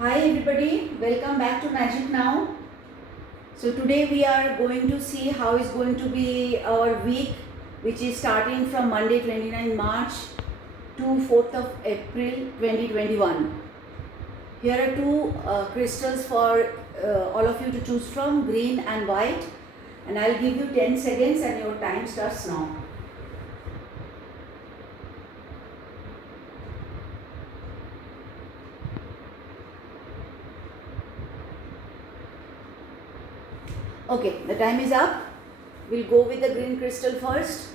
Hi everybody, welcome back to Magic Now. So today we are going to see how is going to be our week, which is starting from Monday 29 March to 4th of April 2021. Here are two crystals for all of you to choose from, green and white, and I'll give you 10 seconds and your time starts now. Okay, the time is up. We'll go with the green crystal first.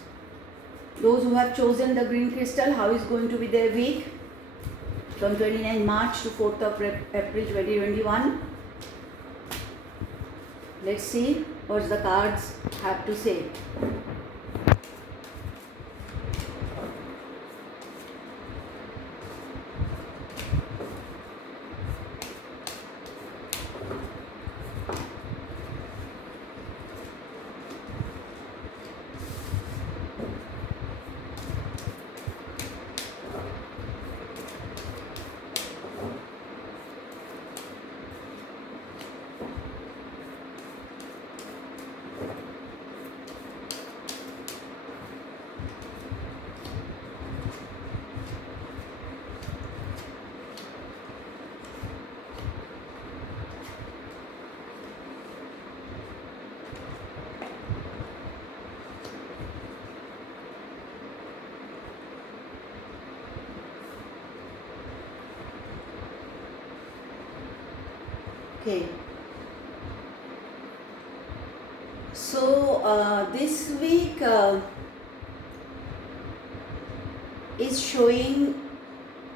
Those who have chosen the green crystal, how is going to be their week from 29 March to 4th of April 2021. Let's see what the cards have to say. Okay. So this week is showing,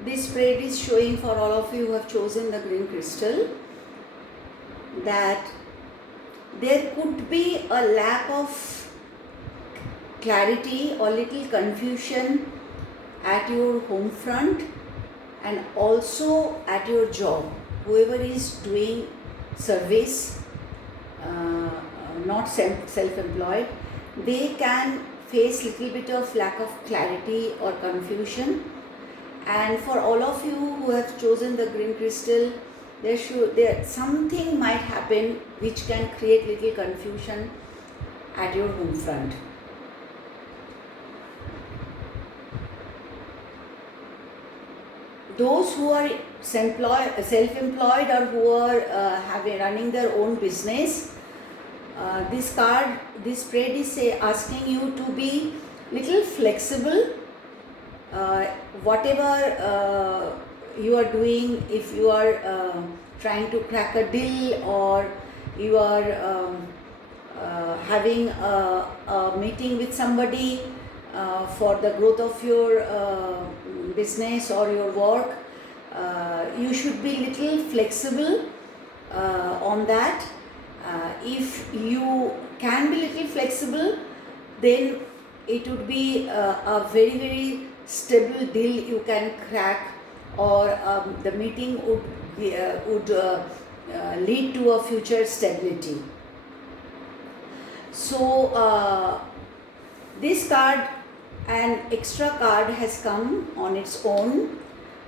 this spread is showing for all of you who have chosen the green crystal that there could be a lack of clarity or little confusion at your home front and also at your job. Whoever is doing service, not self-employed, they can face little bit of lack of clarity or confusion. And for all of you who have chosen the green crystal, there something might happen which can create little confusion at your home front. Those who are self-employed or who are running their own business, this card, this spread is asking you to be little flexible. Whatever you are doing, if you are trying to crack a deal or you are having a meeting with somebody for the growth of your business or your work, you should be little flexible on that. If you can be little flexible, then it would be a very very stable deal you can crack, or the meeting would lead to a future stability. So this card, an extra card has come on its own,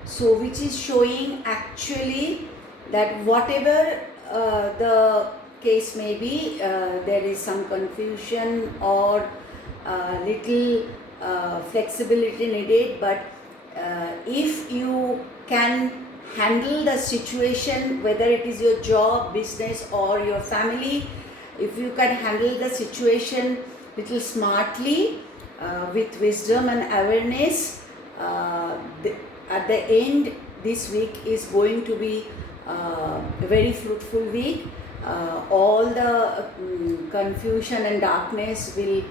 so which is showing actually that whatever the case may be, there is some confusion or little flexibility needed, but if you can handle the situation, whether it is your job, business or your family, if you can handle the situation little smartly, with wisdom and awareness, at the end this week is going to be a very fruitful week. All the confusion and darkness will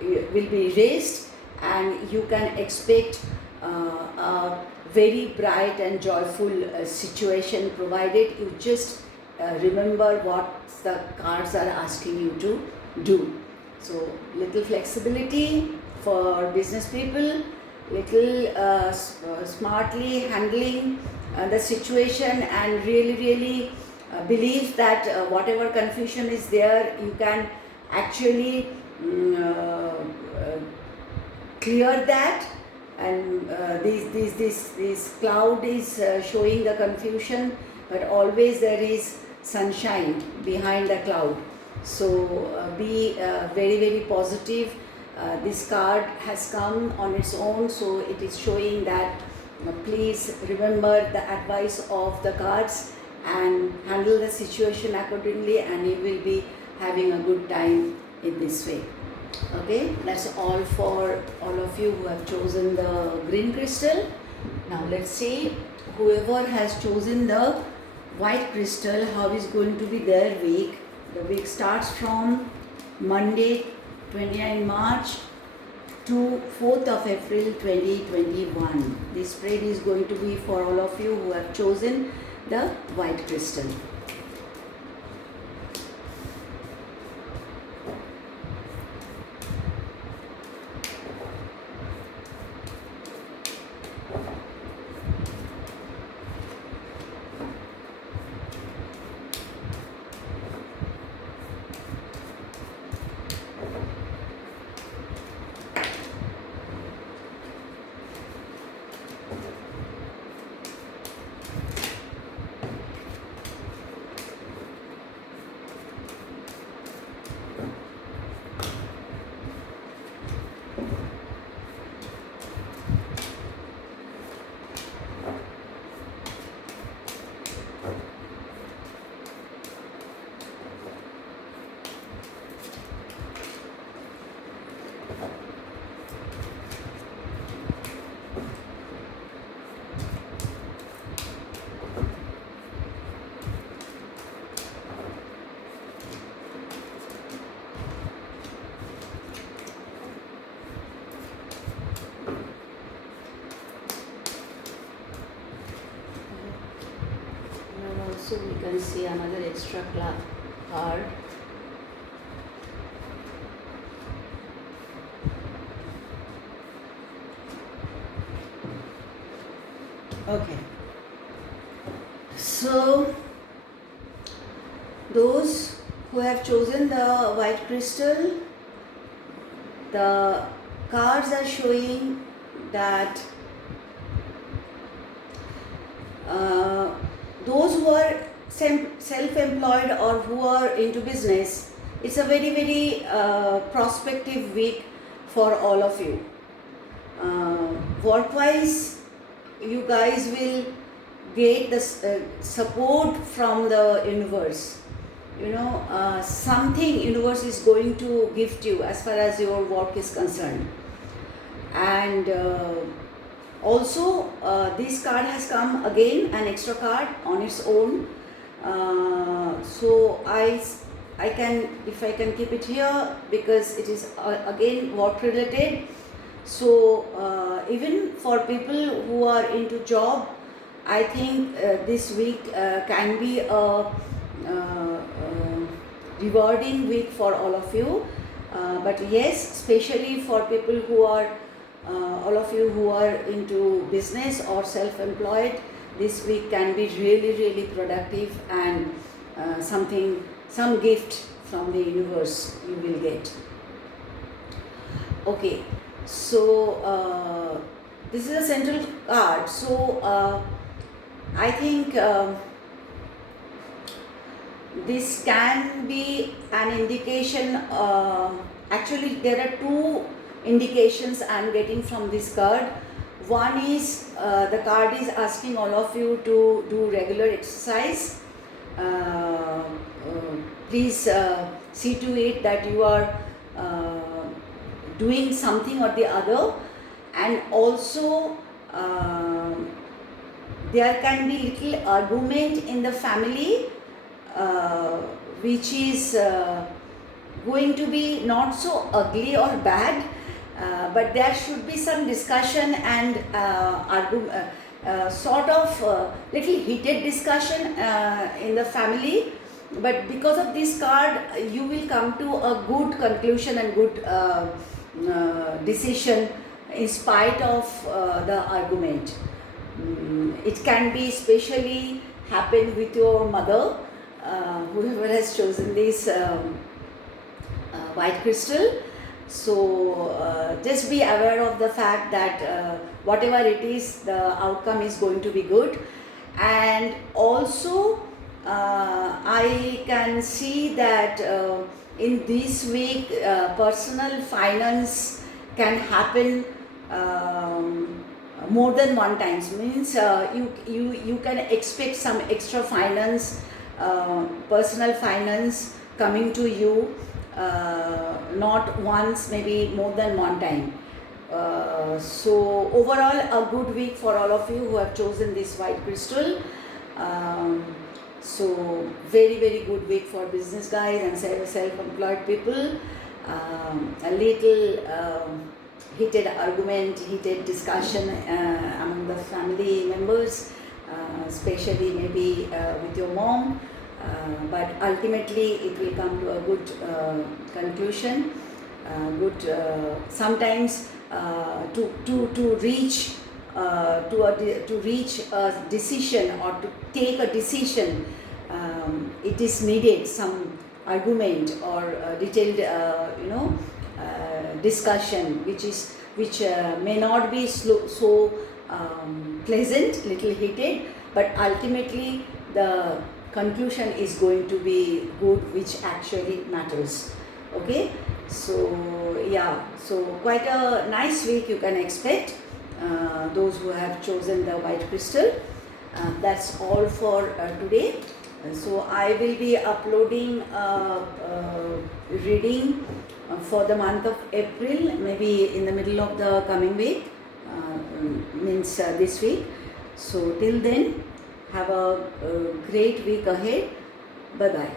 be erased, and you can expect a very bright and joyful situation, provided you just remember what the cards are asking you to do. So little flexibility for business people, little smartly handling the situation, and really believe that whatever confusion is there, you can actually clear that and this cloud is showing the confusion, but always there is sunshine behind the cloud. So be very very positive. This card has come on its own, so it is showing that please remember the advice of the cards and handle the situation accordingly, and you will be having a good time in this way. Okay, that's all for all of you who have chosen the green crystal. Now let's see whoever has chosen the white crystal, how is going to be their week. The week starts from Monday 29 March to 4th of April 2021. This spread is going to be for all of you who have chosen the white crystal. Also we can see another extra card. Okay, so those who have chosen the white crystal, the cards are showing that those who are self-employed or who are into business, it's a very very prospective week for all of you. Work-wise, you guys will get the support from the universe. You know, something universe is going to gift you as far as your work is concerned. And also this card has come again, an extra card on its own. So I can, if I can keep it here, because it is again work related. So even for people who are into job, I think this week can be a rewarding week for all of you. But yes, especially for people who are all of you who are into business or self-employed, this week can be really really productive, and some gift from the universe you will get. Okay, so this is a central card. So I think this can be an indication. Actually, there are two indications I am getting from this card. One is the card is asking all of you to do regular exercise. Please see to it that you are doing something or the other, and also there can be little argument in the family, which is going to be not so ugly or bad, but there should be some discussion and sort of little heated discussion in the family. But because of this card, you will come to a good conclusion and good decision in spite of the argument. It can be especially happen with your mother, whoever has chosen this white crystal. So just be aware of the fact that whatever it is, the outcome is going to be good. And also I can see that in this week personal finance can happen more than one times. Means you can expect some extra finance, personal finance coming to you, not once, maybe more than one time. So overall a good week for all of you who have chosen this white crystal. So very good week for business guys and self-employed people. A little heated argument, heated discussion among the family members, especially maybe with your mom, but ultimately it will come to a good conclusion. Sometimes to reach to reach a decision or to take a decision, it is needed some argument or detailed discussion, which may not be so pleasant, little heated, but ultimately the conclusion is going to be good, which actually matters. Okay, so yeah, so quite a nice week you can expect, those who have chosen the white crystal. That's all for today. So I will be uploading reading for the month of April, maybe in the middle of the coming week, means this week. So till then, have a great week ahead. Bye bye.